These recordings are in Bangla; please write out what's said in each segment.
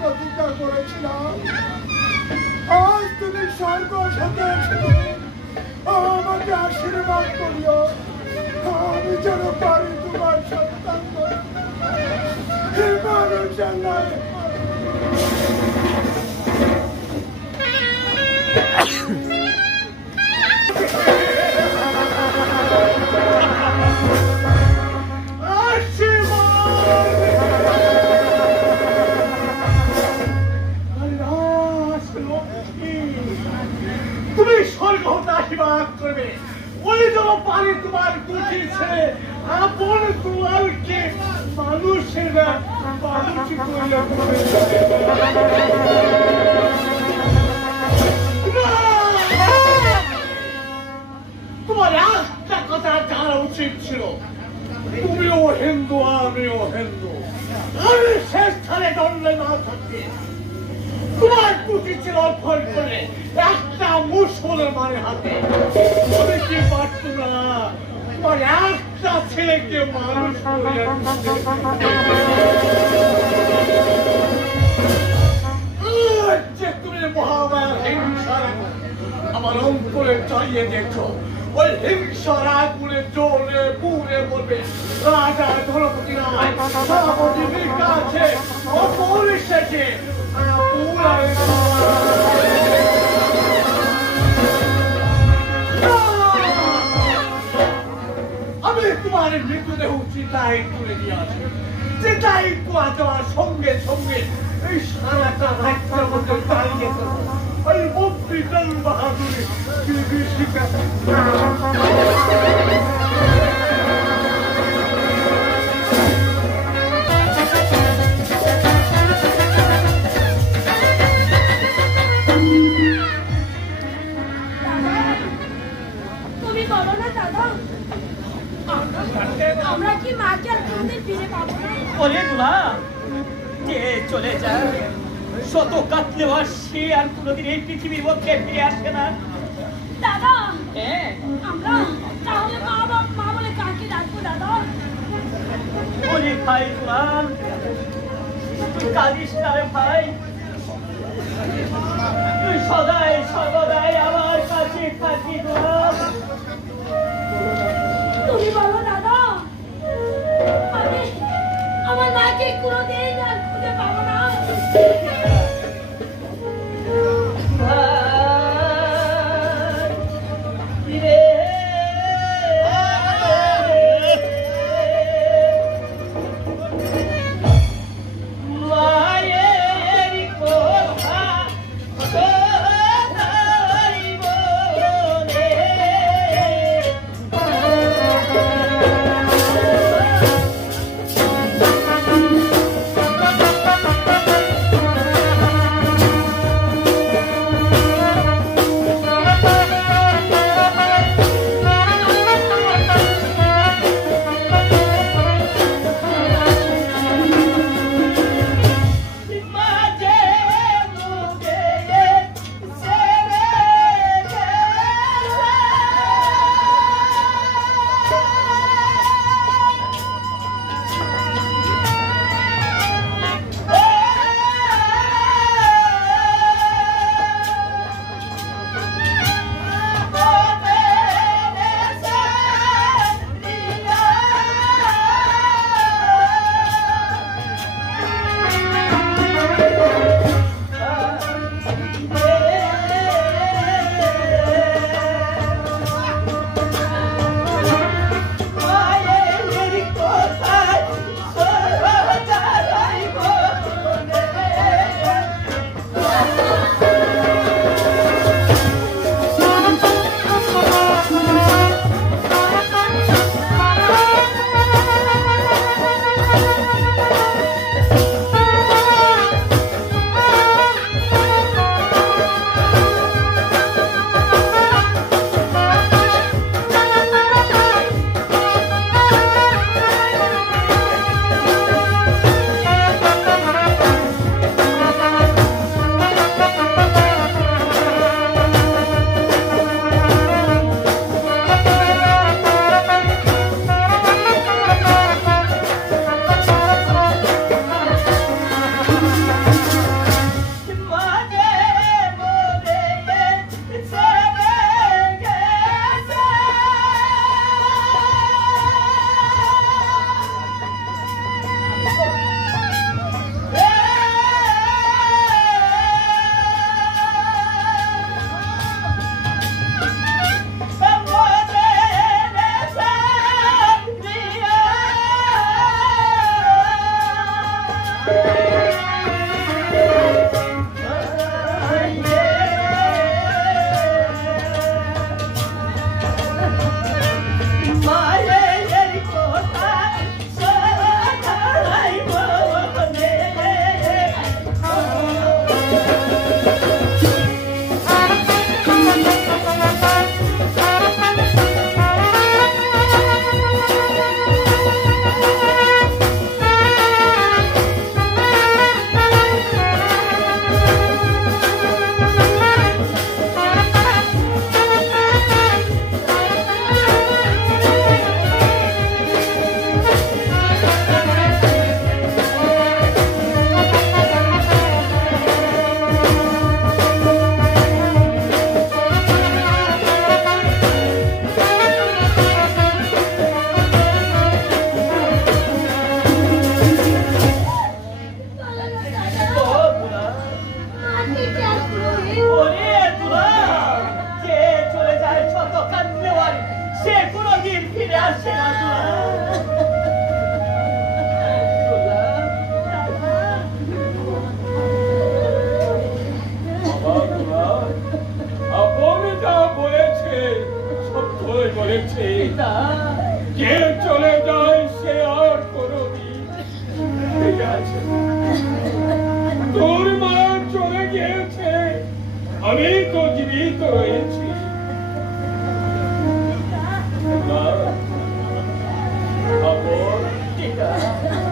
প্রতিজ্ঞা করেছিলাম আজ তুমি স্বর্গ সাথে আমাকে আশীর্বাদ করিও আমি যেন পারি তোমার সন্তান মানুষ জানায় তুমি স্বর্গ হতে আশীর্বাদ করবে ওই যেন পারে তোমার দুটি ছেলে আপন তোমারকে মানুষের মানুষ তোমার একটা কথা জানা উচিত ছিল তুমিও হিন্দু আমিও হিন্দু আমি শেষ স্থানে দণ্ডে না থাকতে তোমার দুটি ছিল অর্পণ করে একটা মুসলমানের হাতে তুমি কি পারত না তোমার একটা ছেলেকে মানুষ যে তুমি মহামায়া হিংসা আমার অন্তরে চাইয়ে দেখো ওই হিংসার আগুনে জ্বলে পুড়ে বলবে রাজা ধনপতি রায় সভাপতি ভিক্ষা আছে অপর এসেছে আমি তোমার মৃত্যুদেহ চিতায় তুলে দিয়ে আসি চিতায় তোলা যাওয়ার সঙ্গে সঙ্গে এই সারাটা রাজ্যের মধ্যে দাঁড়িয়ে ওই মন্ত্রী দল বাহাদুরি আমরা কি মাকে আর কোনদিন ফিরে পাবো না? ওরে দুলা কে চলে যায় শত কাটলেও সে আর কোনোদিন এই পৃথিবীর মধ্যে ফিরে আসে না। দাদা হ্যাঁ আমরা তাহলে মা বলে কাকে ডাকবো দাদা? ওরে ভাই দুলা তুই কাঁদিস না রে ভাই, তুই সদাই সর্বদাই আমার কাছে থাকি দুলা। তুমি বলো দাদা আমি আমার মাকে কোনোদিন আর খুঁজে পাবো না। আমি তো জীবিত রয়েছি।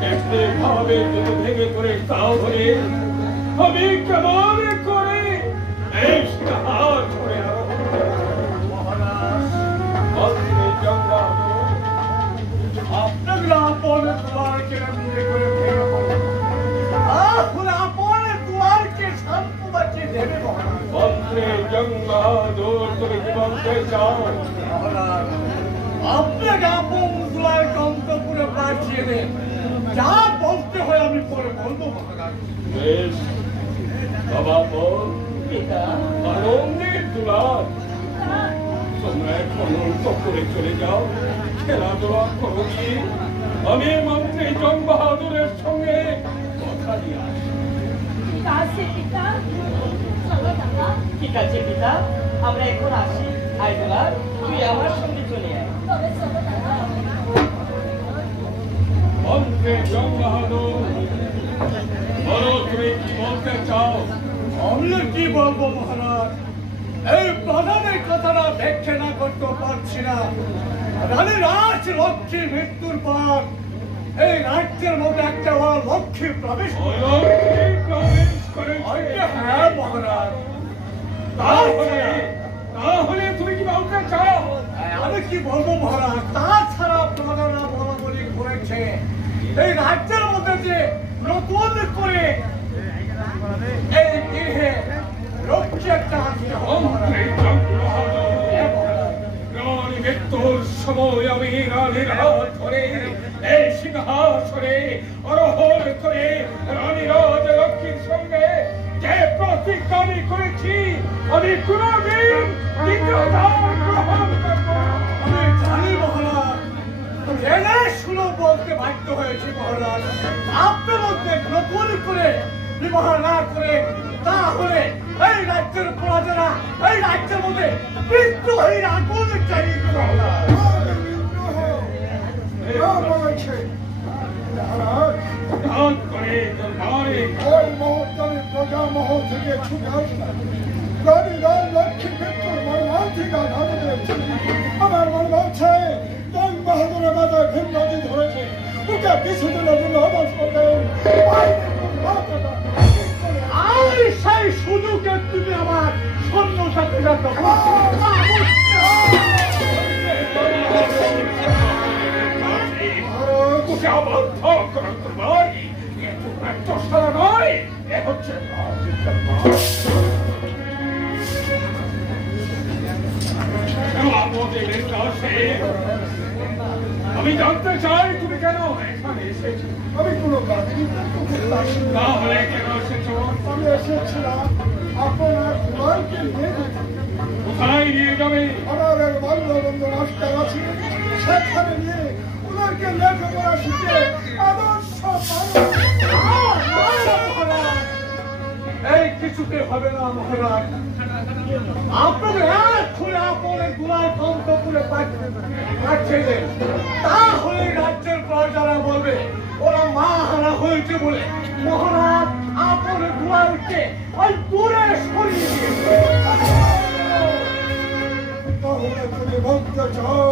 দেখতে ভাবে যদি ভেঙে করে তাও ধরে আমি কেমন করে এই হাত ধরে আপনার আপন দুয়ারকে নিয়ে করে আপন দুয়ারকে শান্ত বাঁচিয়ে দেবে মন্ত্রে জঙ্গবাহাদুর তুমি কি বলতে চাও? আপনাকে আপন দুয়ার কন্তপুরে পাঠিয়ে দেন, যা বলতে হয় আমি পরে বলবো। বেশ বাবা বল আনন্দের দুলার, তোমরা এখন অন্তপুরে চলে যাও, খেলাধুলা করো গিয়ে। আমি মন্ত্রী জং বাহাদুরের সঙ্গে কথা দিয়ে ঠিক আছে পিতা, আমরা এখন আসি। আয় দুলার, তুই আমার সঙ্গে চলে আয়। মন্ত্রী জং বাহাদুর, বলো তুমি কি বলতে চাও? আমি কি বলবো মহারাজ, এই প্রধানের কথাটা ব্যাখ্যা না করতে পারছি না। রানী রাজ লক্ষ্মী মৃত্যুর পর এই রাজ্যের মধ্যে একটা লক্ষ্মী প্রবেশ করে। হ্যাঁ মহারাজ, তাহলে তুমি কি বলতে চাও? আমি কি বলবো মহারাজ, তাছাড়া প্রধানরা বলা বলি করেছে এই রাজ্যের মধ্যে যে নতুন করে এই গৃহে লক্ষ্মী একটা মৃত্যুর সময় আমি রানীর হাত ধরে এই সিংহাসনে আরোহণ করে রানী রাজ লক্ষ্মীর সঙ্গে যে প্রতিজ্ঞা আমি করেছি, আমি কোনদিন দ্বিতীয় দান গ্রহণ করব। আমি জানি মহারাজ, জেনে শুনে বলতে বাধ্য হয়েছি মহারাজ, আপনার মধ্যে নতুন করে বিবাহ না করে তাহলে এই রাজ্যের প্রজারা এই রাজ্যের মধ্যে বিদ্রোহীর আগুন চালিয়ে প্রজা মহল থেকে ছুটে আসলাম। রানী রাজ লক্ষ্মী মৃত্যুর মর্মান্তিক আঘাত দিয়েছে। আমার মনে হচ্ছে জং বাহাদুরের মাথায় ভিন্নতি ধরেছে। ওকে কিছুদিনের জন্য অবশ করবেন। আর সেই সুযোগে তুমি আমার সৈন্য সাথে যাচ্ছ। আমি জানতে চাই তুমি কেন এখানে এসেছো? আমি কোনো কাজই তাহলে কেন এসেছো? আমি এসেছিলাম আপনার দুলারকে নিয়ে যেতে। কোথায় নিয়ে যাবে? আমার এক বাল্যবন্ধু রাস্তা আছে, সেখানে নিয়ে ওদেরকে লেখাপড়া শিখে আদর্শ এই কিছুতে হবে না মহারাজ, আপনাকে এক্ষুনি আপনাদের দুলার কন্তপুরে পাঠিয়ে দেন। তাহলে রাজ্যের প্রজারা বলবে ওরা মা হারা হয়েছে বলে মহারাজ আপনাদের দুলারকে ওই দূরে সরিয়ে দিয়েছে। তাহলে তুমি বলতে চাও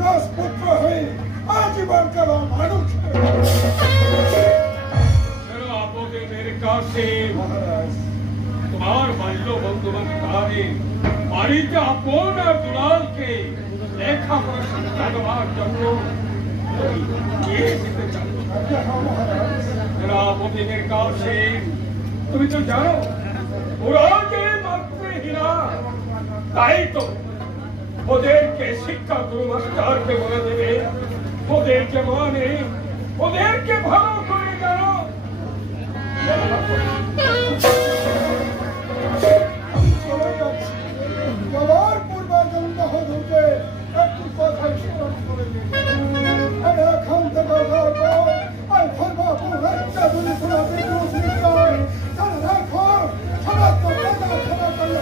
রাজপুত্র হয়ে আজীবন কেন মানুষ আপনাদের কাছে মহারাজ? তোমার বাল্য বন্ধু বাড়িতে আপনার দুলালকে লেখাপড়া শিক্ষা দেওয়ার জন্য আপনাদের কাছে তুমি তো জানো ওরা যে মাতৃহীনা, তাই তো ওদেরকে শিক্ষা গুরু মাস্টারকে বলে দেবে, ওদেরকে মানে ওদেরকে ভালো করে জানো। বাবার পূর্বে জন্ম হতে একটু কথাই স্মরণ করে এখন থেকে আর ধর্মপুর রাজ্যা বলে তোরা বিদ্রোহী তারা রাখো সমস্ত প্রজা ক্ষমা করল।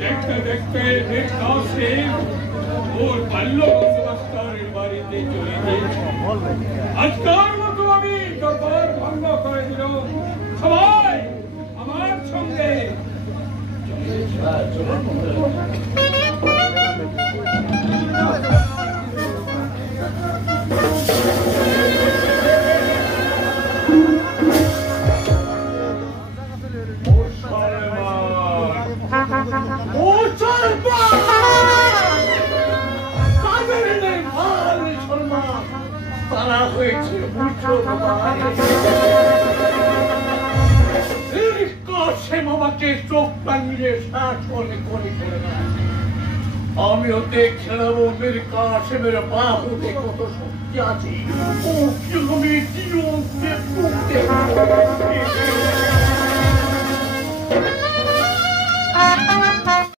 দেখতে দেখতে ওর বাল্যবন্ধু মাস্টারের বাড়িতে চলে গিয়েছি। আজকাল মতো আমি দরবার ভঙ্গ করে দিল। সবাই আমার সঙ্গে তারা হয়েছে কাশেম আমাকে চোখ টাঙিয়ে শাসন করে করে না। আমিও দেখছিলাম ওদের কাশেমের বাহুতে কত শক্তি আছে। ও কিরকম